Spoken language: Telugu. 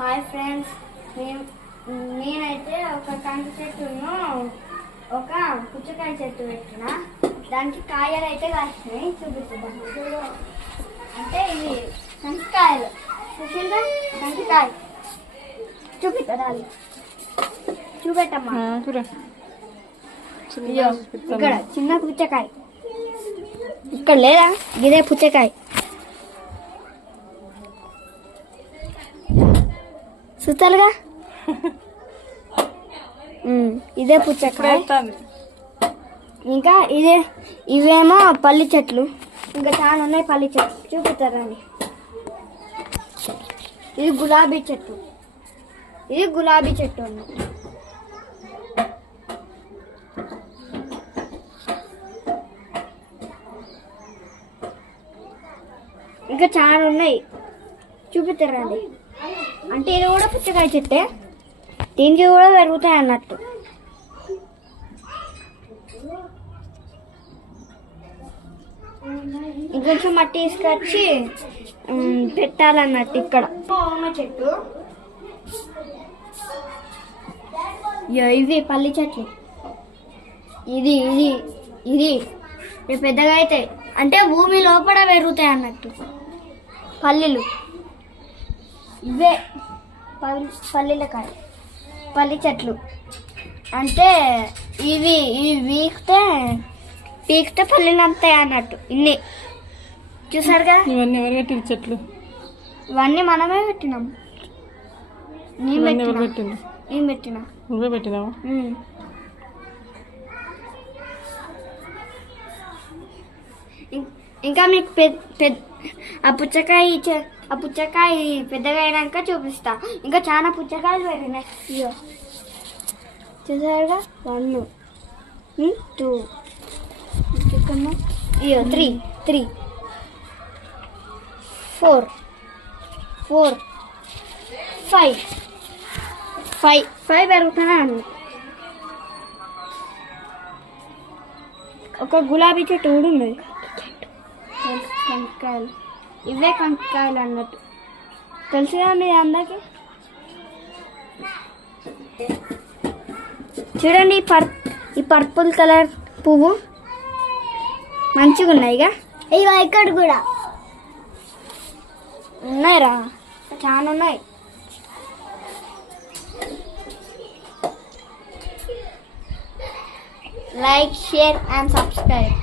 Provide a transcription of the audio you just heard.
హాయ్ ఫ్రెండ్స్, నేనైతే ఒక కంకి చెట్టును ఒక పుచ్చకాయ చెట్టు పెట్టిన. దానికి కాయలు అయితే కాసినాయి, చూపిస్తుందా? అంటే ఇవి కంకికాయలు. చూసిందా? కంకికాయ చూపిస్తారా? చూపెట్టమ్మా. ఇక్కడ చిన్న పుచ్చకాయ, ఇక్కడ లేదా? ఇదే పుచ్చకాయ. చూస్తారుగా, ఇదే పుచ్చకాయ. ఇంకా ఇవేమో పల్లి చెట్లు. ఇంకా చాలా ఉన్నాయి పల్లి చెట్లు, చూపుతారని. ఇది గులాబీ చెట్టు, ఇది గులాబీ చెట్టు అన్నమాట. ఇంకా చాలా ఉన్నాయి, చూపిస్తారండి. అంటే ఇది కూడా పుచ్చకాయ చెట్టే, దీనికి కూడా పెరుగుతాయి అన్నట్టు. ఇంకొంచెం మట్టి తీసుకొచ్చి పెట్టాలన్నట్టు. ఇక్కడ ఉన్న చెట్టు ఇవి పల్లి చెట్లు. ఇది ఇది ఇది పెద్దగా అవుతాయి, అంటే భూమి లోపల పెరుగుతాయి అన్నట్టు పల్లీలు. ఇవే పల్లీలకాయ పల్లి చెట్లు. అంటే ఇవి పీకితే పల్లీలు అంతాయి అన్నట్టు. ఇన్ని చూసారు కదా. ఇవన్నీ ఎవరు పెట్టిన చెట్లు? ఇవన్నీ మనమే పెట్టినాం. నేను పెట్టినా. నువ్వే పెట్టినావా? ఇంకా మీకు ఆ పుచ్చకాయ పెద్దగా అయినాక చూపిస్తా. ఇంకా చాలా పుచ్చకాయలు పెరిగినాయి. ఇయో చూసారుగా, 1 2 ఇయో 3 4 5 పెరుగుతున్నాను. ఒక గులాబీ చెట్టు కూడా ఉన్నది. కంకికాయలు, ఇవే కంకికాయలు అన్నట్టు. తెలుసుగా మీరు అందరికి. చూడండి, ఈ పర్పుల్ కలర్ పువ్వు మంచిగా ఉన్నాయిగా. ఇక ఇక్కడ కూడా ఉన్నాయిరా, చాలా ఉన్నాయి. Like, share and subscribe.